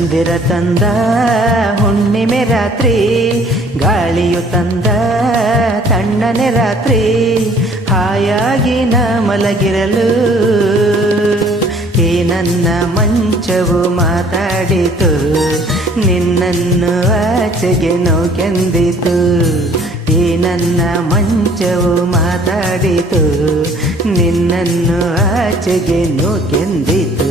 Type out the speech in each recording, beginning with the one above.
ಚಂದಿರ ತಂದ ಹುಣ್ಣಿಮೆ ರಾತ್ರಿ, ಗಾಳಿಯು ತಂದ ತಣ್ಣನೆ ರಾತ್ರಿ, ಹಾಯಾಗಿ ನಾ ಮಲಗಿರಲು ಈ ನನ್ನ ಮಂಚವು ಮಾತಾಡಿತು, ನಿನ್ನನ್ನು ಆಚೆಗೆ ನೂಕೆಂದಿತು. ಈ ನನ್ನ ಮಂಚವು ಮಾತಾಡಿತು, ನಿನ್ನನ್ನು ಆಚೆಗೆ ನೂಕೆಂದಿತು.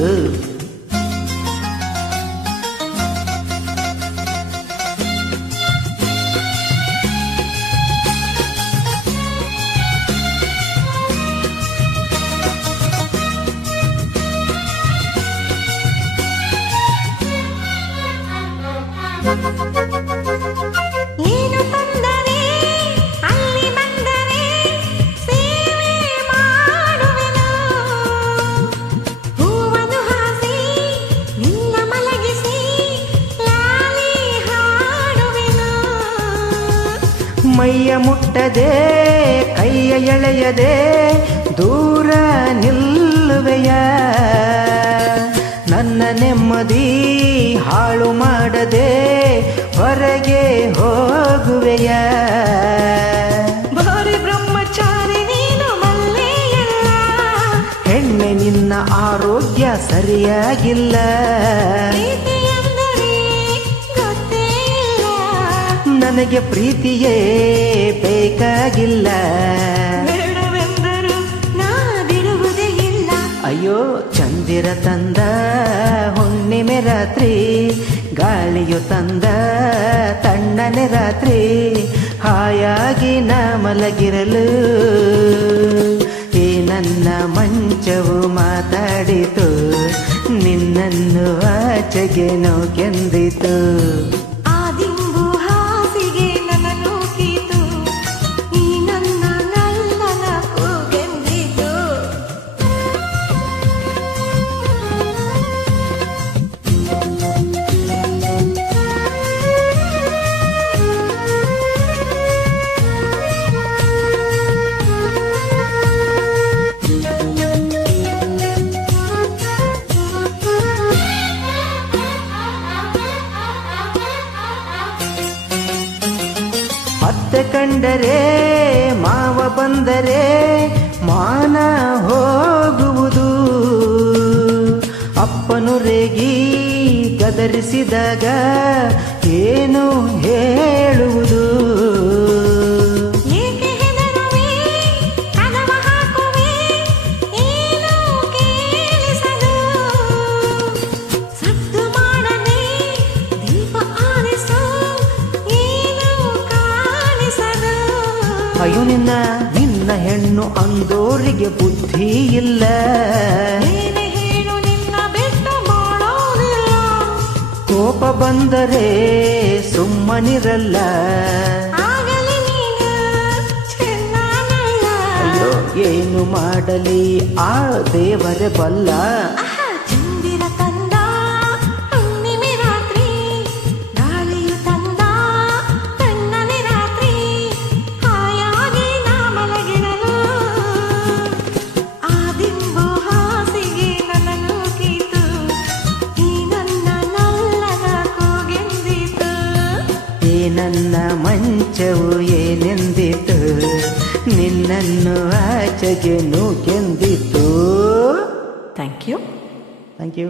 ನೀನು ತಂದರೆ ಅಲ್ಲಿ ಬಂದರೆ ಸೇವೆ ಮಾಡುವೆನು, ಹೂವನ್ನು ಹಾಸಿ ನಿನ್ನ ಮಲಗಿಸಿ ಲಾಲಿ ಹಾಡುವೆನು. ಮೈಯ ಮುಟ್ಟದೆ ಕೈಯ ಎಳೆಯದೆ ದೂರ ನಿಲ್ಲುವೆಯ, ನನ್ನ ನೆಮ್ಮದಿ ಹಾಳು ಮಾಡದೆ ಹೊರಗೆ ಹೋಗುವೆಯ. ಬಾರಿ ಬ್ರಹ್ಮಚಾರಿ ನೀನು ಮಲ್ಲೆಯಲ್ಲ, ಹೆಣ್ಣೆ ನಿನ್ನ ಆರೋಗ್ಯ ಸರಿಯಾಗಿಲ್ಲ, ಪ್ರೀತಿ ಎಂದರೆ ಗೊತ್ತೇ ಇಲ್ಲ, ನನಗೆ ಪ್ರೀತಿಯೇ ಬೇಕಾಗಿಲ್ಲ. ಬೇಡವೆಂದರೂ ನಾ ಬಿಡುವುದೇ ಇಲ್ಲ. ಅಯ್ಯೋ ಚಂದಿರ ತಂದ ಹುಣ್ಣಿಮೆ ರಾತ್ರಿ, ಗಾಳಿಯು ತಂದ ತಣ್ಣನೆ ರಾತ್ರಿ, ಹಾಯಾಗಿ ನಾ ಮಲಗಿರಲು ಈ ನನ್ನ ಮಂಚವು ಮಾತಾಡಿತು, ನಿನ್ನನ್ನು ಆಚೆಗೆ ನೂಕೆಂದಿತು. ಆ ದಿಂಬು ಹಾಸಿಗೆ ನನ್ನ ನೂಕಿತು, ಈ ನನ್ನ ನಲ್ಲನ ಕೂಗೆಂದಿತು. ಅತ್ತೆ ಕಂಡರೆ ಮಾವ ಬಂದರೆ ಮಾನ ಹೋಗುವುದು, ಅಪ್ಪನು ರೇಗಿ ಗದರಿಸಿದಾಗ ಏನು ಹೇಳುವುದು. ಏಕೆ ಹೆದರುವೆ ಕದವ ಹಾಕುವೆ ಏನು ಕೇಳಿಸದು, ಸದ್ದು ಮಾಡದೆ ದೀಪ ಆರಿಸು ಏನು ಕಾಣಿಸದು. ಅಯ್ಯೋ ನಿನ್ನ ಹೆಣ್ಣು ಅಂದೋರಿಗೆ ಬುದ್ಧಿ ಇಲ್ಲ, ಏನೇ ಹೇಳು ನಿನ್ನ ಬಿಟ್ಟು ಮಾಡೋದಿಲ್ಲ, ಕೋಪ ಬಂದರೆ ಸುಮ್ಮನಿರಲ್ಲ. ಆಗಲಿ ನೀನು ಚೆನ್ನನಲ್ಲ. ಅಯ್ಯೋ ಏನು ಮಾಡಲಿ ಆ ದೇವರೇ ಬಲ್ಲ. ಚಂದಿರ ತಂದ ಹುಣ್ಣಿಮೆ ರಾತ್ರಿ, ಗಾಳಿಯು ತಂದ ತಣ್ಣನೆ ರಾತ್ರಿ, ಹಾಯಾಗಿ ನಾ ಮಲಗಿರಲು ಆ ದಿಂಬು ಹಾಸಿಗೆ ನನ್ನ ನೂಕಿತು, ಈ ನನ್ನ ನಲ್ಲನ ಕೂಗೆಂದಿತು. ಈ ನನ್ನ ಮಂಚವು ಏನೆಂದಿತು, ನಿನ್ನನ್ನು ಆಚೆಗೆ ನೂಕೆಂದಿತು. Thank you. Thank you.